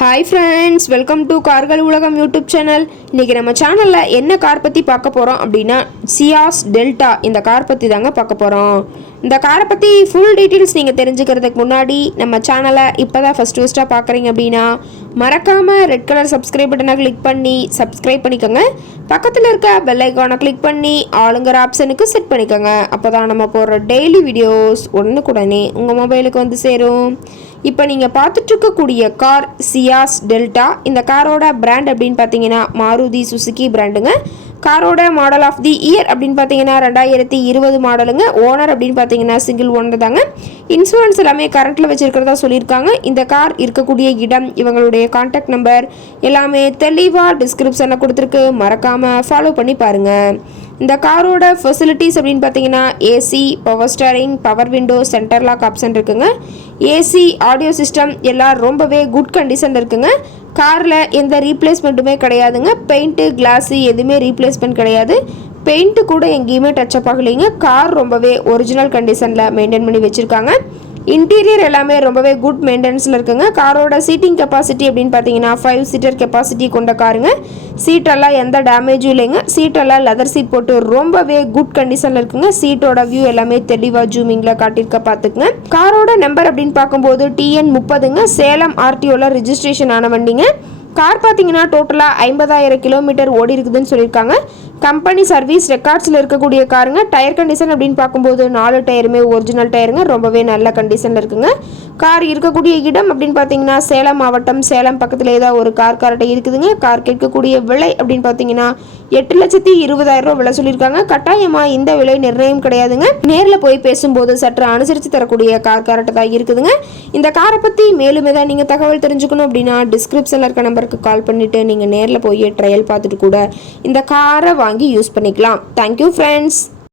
Hi friends, welcome to கார்கள் உலகம் YouTube channel. இன்றைக்கி நம்ம சேனலில் என்ன கார் பற்றி பார்க்க போகிறோம் அப்படின்னா சியாஸ் டெல்டா இந்த கார் பற்றி தாங்க பார்க்க போகிறோம். இந்த காரை பற்றி ஃபுல் டீட்டெயில்ஸ் நீங்கள் தெரிஞ்சுக்கிறதுக்கு முன்னாடி நம்ம சேனலை இப்போ தான் ஃபஸ்ட்டாக பார்க்குறீங்க அப்படின்னா மறக்காமல் ரெட் கலர் சப்ஸ்கிரைப் பட்டனை கிளிக் பண்ணி சப்ஸ்கிரைப் பண்ணிக்கோங்க. பக்கத்தில் இருக்க பெல் ஐக்கானை கிளிக் பண்ணி ஆளுங்கிற ஆப்ஷனுக்கு செட் பண்ணிக்கோங்க. அப்போ தான் நம்ம போடுற டெய்லி வீடியோஸ் உடனுக்குடனே உங்கள் மொபைலுக்கு வந்து சேரும். இப்போ நீங்கள் பார்த்துட்டு இருக்கக்கூடிய கார் சியாஸ் டெல்டா. இந்த காரோட பிராண்ட் அப்படின்னு பார்த்தீங்கன்னா மாருதி சுசுகி பிராண்டுங்க. காரோட மாடல் ஆஃப் தி இயர் அப்படின்னு பார்த்தீங்கன்னா 2020 மாடலுங்க. ஓனர் அப்படின்னு பார்த்தீங்கன்னா சிங்கிள் ஓனர் தாங்க. இன்சூரன்ஸ் எல்லாமே கரண்ட்டில் வச்சுருக்கிறதா சொல்லியிருக்காங்க. இந்த கார் இருக்கக்கூடிய இடம், இவங்களுடைய கான்டாக்ட் நம்பர் எல்லாமே தெளிவாக டிஸ்கிரிப்ஷனில் கொடுத்துருக்கு. மறக்காமல் ஃபாலோ பண்ணி பாருங்கள். இந்த காரோட ஃபெசிலிட்டிஸ் அப்படின்னு பார்த்தீங்கன்னா AC, power steering, power window, centre lock option இருக்குங்க. ஏசி, ஆடியோ சிஸ்டம் எல்லாம் ரொம்பவே குட் கண்டிஷனில் இருக்குங்க. காரில் எந்த ரீப்ளேஸ்மெண்ட்டுமே கிடையாதுங்க. பெயிண்ட்டு, கிளாஸு எதுவுமே ரீப்ளேஸ்மெண்ட் கிடையாது. பெயிண்ட்டு கூட எங்கேயுமே டச்சப் ஆகலைங்க. கார் ரொம்பவே ஒரிஜினல் கண்டிஷனில் மெயின்டைன் பண்ணி வச்சுருக்காங்க. இன்டீரியர் எல்லாமே ரொம்பவே குட் மெயின்டெனன்ஸில் இருக்குங்க. காரோட சீட்டிங் கெப்பாசிட்டி அப்படின்னு பார்த்தீங்கன்னா 5 சீட்டர் கெப்பாசிட்டி கொண்ட காருங்க. சீட்டெல்லாம் எந்த டேமேஜும் இல்லைங்க. சீட்டெல்லாம் லெதர் சீட் போட்டு ரொம்பவே குட் கண்டிஷனில் இருக்குங்க. சீட்டோட வியூ எல்லாமே தெளிவாக ஜூமிங்கில் காட்டியிருக்க பார்த்துக்குங்க. காரோட நம்பர் அப்படின்னு பார்க்கும்போது TN 30ங்க. சேலம் RTOவில் ரிஜிஸ்ட்ரேஷன் ஆன வண்டிங்க. கார் பார்த்தீங்கன்னா டோட்டலாக 50,000 கிலோமீட்டர் ஓடி இருக்குதுன்னு சொல்லியிருக்காங்க. கம்பெனி சர்வீஸ் ரெக்கார்ட்ஸில் இருக்கக்கூடிய காருங்க. டயர் கண்டிஷன் அப்படின்னு பார்க்கும்போது 4 டயருமே ஒரிஜினல் டயருங்க. ரொம்பவே நல்ல கண்டிஷனில் இருக்குங்க. கார் இருக்கக்கூடிய இடம் அப்படின்னு பார்த்தீங்கன்னா சேலம் மாவட்டம். சேலம் பக்கத்தில் ஏதாவது ஒரு கார் கார்ட்டை இருக்குதுங்க. கார் கேட்கக்கூடிய விலை அப்படின்னு பார்த்தீங்கன்னா 8,20,000 ரூபா விலை சொல்லியிருக்காங்க. கட்டாயமாக இந்த விலை நிர்ணயம் கிடையாதுங்க. நேரில் போய் பேசும்போது சற்று அனுசரித்து தரக்கூடிய கார் கார்ட்டை தான் இருக்குதுங்க. இந்த காரை பற்றி மேலும் ஏதாவது நீங்கள் தகவல் தெரிஞ்சுக்கணும் அப்படின்னா டிஸ்கிரிப்ஷனில் இருக்க நம்பருக்கு கால் பண்ணிவிட்டு நீங்கள் நேரில் போய் ட்ரையல் பார்த்துட்டு கூட இந்த காரை வாங்கி யூஸ் பண்ணிக்கலாம். Thank you friends.